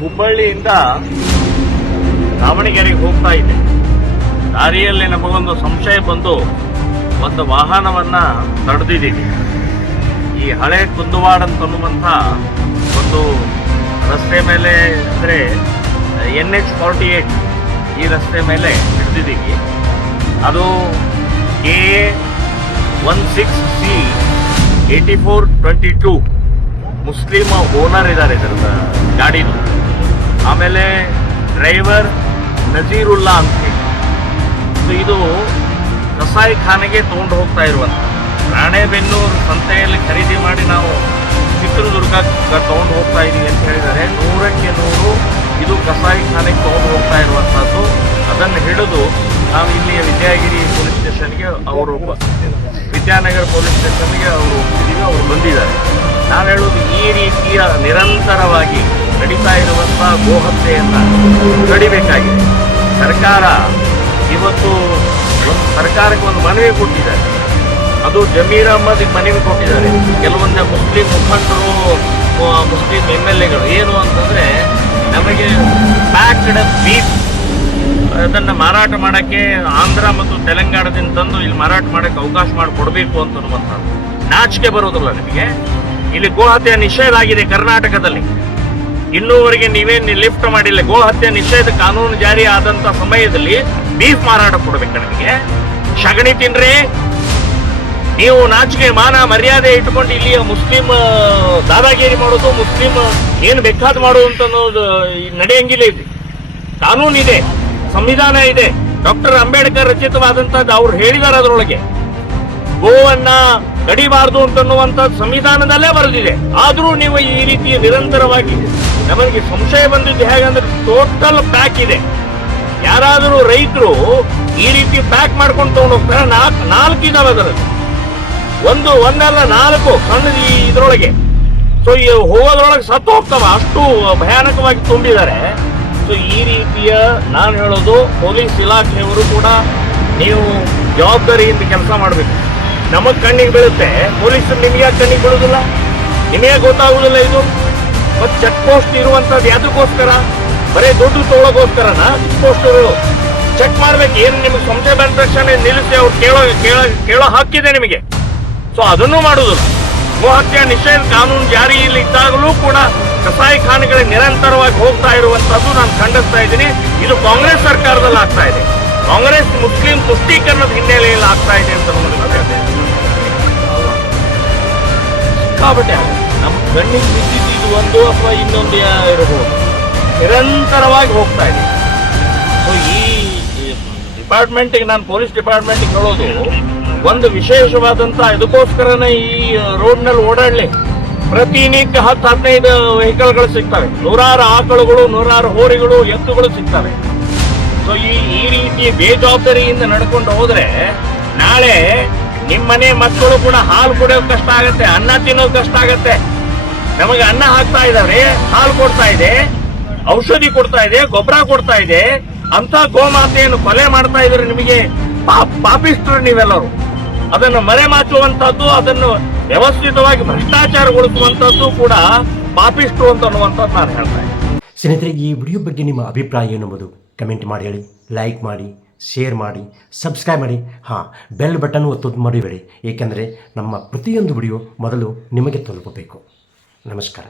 ಹುಬ್ಬಳ್ಳಿಯಿಂದ ದಾವಣಗೆರೆಗೆ ಹೋಗ್ತಾ ಇದೆ. ದಾರಿಯಲ್ಲಿ ನಮಗೊಂದು ಸಂಶಯ ಬಂದು ಒಂದು ವಾಹನವನ್ನ ತಡೆದಿದ್ದೀವಿ. ಈ ಹಳೆ ಕುಂದುವಾಡ ಅಂತನ್ನುವಂಥ ಒಂದು ರಸ್ತೆ ಮೇಲೆ, ಅಂದರೆ NH-48 ಈ ರಸ್ತೆ ಮೇಲೆ ಹಿಡಿದಿದ್ದೀವಿ. ಅದು KA-16C 8422 ಮುಸ್ಲಿಂ ಓನರ್ ಇದ್ದಾರೆ ಇದರ ಗಾಡಿದು. ಆಮೇಲೆ ಡ್ರೈವರ್ ನಜೀರುಲ್ಲಾ ಅಂತ ಹೇಳಿ. ಇದು ಕಸಾಯಿಖಾನೆಗೆ ತೊಗೊಂಡು ಹೋಗ್ತಾ ಇರುವಂಥ, ರಾಣೆಬೆನ್ನೂರು ಸಂತೆಯಲ್ಲಿ ಖರೀದಿ ಮಾಡಿ ನಾವು ಚಿತ್ರದುರ್ಗಕ್ಕೆ ತೊಗೊಂಡು ಹೋಗ್ತಾ ಇದ್ದೀವಿ ಅಂತ ಹೇಳಿದ್ದಾರೆ. 100ಕ್ಕೆ 100 ಇದು ಕಸಾಯಿಖಾನೆಗೆ ತೊಗೊಂಡು ಹೋಗ್ತಾ ಇರುವಂಥದ್ದು. ಅದನ್ನು ಹಿಡಿದು ನಾವು ಇಲ್ಲಿ ವಿದ್ಯಾಗಿರಿ ಪೊಲೀಸ್ ಸ್ಟೇಷನ್ಗೆ, ಅವರು ವಿದ್ಯಾನಗರ ಪೊಲೀಸ್ ಸ್ಟೇಷನ್ಗೆ ಅವರು ಹೋಗ್ತಿದ್ದೀವಿ. ಅವರು ಬಂದಿದ್ದಾರೆ. ನಾವು ಹೇಳೋದು, ಈ ರೀತಿಯ ನಿರಂತರವಾಗಿ ನಡೀತಾ ಇರುವಂಥ ಗೋಹತ್ಯೆಯನ್ನು ತಡಿಬೇಕಾಗಿದೆ. ಸರ್ಕಾರ ಇವತ್ತು ಸರ್ಕಾರಕ್ಕೆ ಒಂದು ಮನವಿ ಕೊಟ್ಟಿದ್ದಾರೆ. ಅದು ಜಮೀರ್ ಅಹ್ಮದ್ಗೆ ಮನವಿ ಕೊಟ್ಟಿದ್ದಾರೆ. ಕೆಲವೊಂದು ಮುಸ್ಲಿಂ ಮುಖಂಡರು, ಮುಸ್ಲಿಂ MLAಗಳು ಏನು ಅಂತಂದರೆ, ನಮಗೆ ಪ್ಯಾಕ್ಡ್ ಬೀಫ್ ಅದನ್ನು ಮಾರಾಟ ಮಾಡೋಕ್ಕೆ ಆಂಧ್ರ ಮತ್ತು ತೆಲಂಗಾಣದಿಂದ ತಂದು ಇಲ್ಲಿ ಮಾರಾಟ ಮಾಡೋಕ್ಕೆ ಅವಕಾಶ ಮಾಡಿಕೊಡ್ಬೇಕು ಅಂತನ್ನುವಂಥದ್ದು. ನಾಚಿಕೆ ಬರೋದಿಲ್ಲ ನಿಮಗೆ? ಇಲ್ಲಿ ಗೋಹತ್ಯೆ ನಿಷೇಧ ಆಗಿದೆ ಕರ್ನಾಟಕದಲ್ಲಿ. ಇನ್ನೂವರೆಗೆ ನೀವೇನು ಲಿಫ್ಟ್ ಮಾಡಿಲ್ಲ. ಗೋಹತ್ಯೆ ನಿಷೇಧ ಕಾನೂನು ಜಾರಿ ಆದಂಥ ಸಮಯದಲ್ಲಿ ಬೀಫ್ ಮಾರಾಟ ಕೊಡಬೇಕು ನಿಮಗೆ? ಸಗಣಿ ತಿನ್ರಿ ನೀವು. ನಾಚಿಕೆ ಮಾನ ಮರ್ಯಾದೆ ಇಟ್ಕೊಂಡು ಇಲ್ಲಿಯ ಮುಸ್ಲಿಂ ದಾದಾಗಿರಿ ಮಾಡೋದು, ಮುಸ್ಲಿಂ ಏನು ಬೇಕಾದ ಮಾಡೋದು ಅಂತ ಅನ್ನೋದು ನಡೆಯಂಗಿಲ್ಲ. ಇದೆ ಕಾನೂನಿದೆ, ಸಂವಿಧಾನ ಇದೆ. ಡಾಕ್ಟರ್ ಅಂಬೇಡ್ಕರ್ ರಚಿತವಾದಂಥದ್ದು. ಅವ್ರು ಹೇಳಿದಾರೆ ಅದರೊಳಗೆ ಗೋವನ್ನ ಕಡಿಬಾರದು ಅಂತನ್ನುವಂಥದ್ದು ಸಂವಿಧಾನದಲ್ಲೇ ಬರೆದಿದೆ. ಆದರೂ ನೀವು ಈ ರೀತಿ ನಿರಂತರವಾಗಿ, ನಮಗೆ ಸಂಶಯ ಬಂದಿದ್ದು ಹೇಗಂದ್ರೆ ಟೋಟಲ್ ಪ್ಯಾಕ್ ಇದೆ. ಯಾರಾದರೂ ರೈತರು ಈ ರೀತಿ ಪ್ಯಾಕ್ ಮಾಡ್ಕೊಂಡು ತಗೊಂಡು ಹೋಗ್ತಾರೆ. 4 ಇದಾವೆ ಅದರಲ್ಲಿ, ಒಂದಲ್ಲ 4 ಸಣ್ಣ ಇದ್ರೊಳಗೆ. ಸೊ ಈ ಹೋಗೋದ್ರೊಳಗೆ ಸತ್ತು ಹೋಗ್ತಾವ, ಅಷ್ಟು ಭಯಾನಕವಾಗಿ ತುಂಬಿದ್ದಾರೆ. ಸೊ ಈ ರೀತಿಯ, ನಾನು ಹೇಳೋದು, ಪೊಲೀಸ್ ಇಲಾಖೆಯವರು ಕೂಡ ನೀವು ಜವಾಬ್ದಾರಿಯಿಂದ ಕೆಲಸ ಮಾಡಬೇಕು. ನಮಗೆ ಕಣ್ಣಿಗೆ ಬೀಳುತ್ತೆ, ಪೊಲೀಸರು ನಿಮಗೆ ಕಣ್ಣಿಗೆ ಬೀಳುವುದಿಲ್ಲ? ನಿಮಗೆ ಗೊತ್ತಾಗುವುದಿಲ್ಲ ಇದು? ಮತ್ತು ಚೆಕ್ ಪೋಸ್ಟ್ ಇರುವಂಥದ್ದು ಯಾವುದಕ್ಕೋಸ್ಕರ? ಬರೀ ದುಡ್ಡು ತೊಗೊಳಗೋಸ್ಕರನಾ ಚೆಕ್ ಪೋಸ್ಟ್ಗಳು? ಚೆಕ್ ಮಾಡ್ಬೇಕು. ಏನು ನಿಮಗೆ ಸಂಶಯ ಬಂದ ತಕ್ಷಣ ನಿಲ್ಲಿಸಿ ಅವ್ರು ಕೇಳೋ ಹಕ್ಕಿದೆ ನಿಮಗೆ. ಸೊ ಅದನ್ನೂ ಮಾಡುವುದಿಲ್ಲ. ಗೋಹತ್ಯೆ ನಿಷೇಧ ಕಾನೂನು ಜಾರಿಯಲ್ಲಿ ಇದ್ದಾಗಲೂ ಕೂಡ ಕಸಾಯಿಖಾನೆಗಳಿಗೆ ನಿರಂತರವಾಗಿ ಹೋಗ್ತಾ ಇರುವಂತದ್ದು ನಾನು ಖಂಡಿಸ್ತಾ ಇದ್ದೀನಿ. ಇದು ಕಾಂಗ್ರೆಸ್ ಸರ್ಕಾರದಲ್ಲಿ ಆಗ್ತಾ ಇದೆ. ಕಾಂಗ್ರೆಸ್ ಮುಸ್ಲಿಂ ತುಷ್ಟೀಕರಣದ ಹಿನ್ನೆಲೆಯಲ್ಲಿ ಆಗ್ತಾ ಇದೆ ಅಂತ ಸಿಕ್ಕಾಪಟ್ಟೆ ನಮ್ಮ ಕಣ್ಣಿಗೆ ಬಿದ್ದಿದ್ದು ಇದು ಒಂದು ಅಥವಾ ಇನ್ನೊಂದು ಇರಬಹುದು. ನಿರಂತರವಾಗಿ ಹೋಗ್ತಾ ಇದೆ. ಸೊ ಈ ಡಿಪಾರ್ಟ್ಮೆಂಟಿಗೆ, ನಾನು ಪೊಲೀಸ್ ಡಿಪಾರ್ಟ್ಮೆಂಟಿಗೆ ಹೇಳೋದು, ಒಂದು ವಿಶೇಷವಾದಂಥ, ಇದಕ್ಕೋಸ್ಕರನೇ ಈ ರೋಡ್ನಲ್ಲಿ ಓಡಾಡಲಿ ಪ್ರತಿನಿತ್ಯ 10-15 ವೆಹಿಕಲ್ಗಳು ಸಿಗ್ತವೆ. 100 ಆಕಳುಗಳು, 100 ಹೋರಿಗಳು, ಎತ್ತುಗಳು ಸಿಗ್ತವೆ. ಸೊ ಈ ರೀತಿ ಬೇಜವಾಬ್ದಾರಿಯಿಂದ ನಡ್ಕೊಂಡು ಹೋದ್ರೆ ನಾಳೆ ನಿಮ್ಮನೆ ಮಕ್ಕಳು ಕೂಡ ಹಾಲು ಕುಡಿಯೋದು ಕಷ್ಟ ಆಗುತ್ತೆ, ಅನ್ನ ತಿನ್ನೋದು ಕಷ್ಟ ಆಗುತ್ತೆ. ನಮಗೆ ಅನ್ನ ಹಾಕ್ತಾ ಇದ್ದಾರೆ, ಹಾಲು ಕೊಡ್ತಾ ಇದೆ, ಔಷಧಿ ಕೊಡ್ತಾ ಇದೆ, ಗೊಬ್ಬರ ಕೊಡ್ತಾ ಇದೆ. ಅಂತ ಗೋಮಾತೆಯನ್ನು ಕೊಲೆ ಮಾಡ್ತಾ ಇದ್ರೆ ನಿಮಗೆ ಪಾಪಿಸ್ಟರು ನೀವೆಲ್ಲರೂ. ಅದನ್ನು ಮರೆಮಾಚುವಂಥದ್ದು, ಅದನ್ನು ವ್ಯವಸ್ಥಿತವಾಗಿ ಭ್ರಷ್ಟಾಚಾರಗೊಳಿಸುವಂಥದ್ದು ಕೂಡ ಪಾಪಿಸ್ಟರು ಅಂತ ಅನ್ನುವಂಥದ್ದು ನಾನು ಹೇಳ್ತಾ ಇದ್ದೀನಿ. ಸ್ನೇಹಿತರೆ, ಈ ವಿಡಿಯೋ ಬಗ್ಗೆ ನಿಮ್ಮ ಅಭಿಪ್ರಾಯ ಏನೆಂಬುದು ಕಮೆಂಟ್ ಮಾಡಿ ಹೇಳಿ. ಲೈಕ್ ಮಾಡಿ, ಶೇರ್ ಮಾಡಿ, ಸಬ್ಸ್ಕ್ರೈಬ್ ಮಾಡಿ. ಬೆಲ್ ಬಟನ್ ಒತ್ತೋದು ಮರಿಬೇಡಿ, ಏಕೆಂದರೆ ನಮ್ಮ ಪ್ರತಿಯೊಂದು ವಿಡಿಯೋ ಮೊದಲು ನಿಮಗೆ ತಲುಪಬೇಕು. ನಮಸ್ಕಾರ.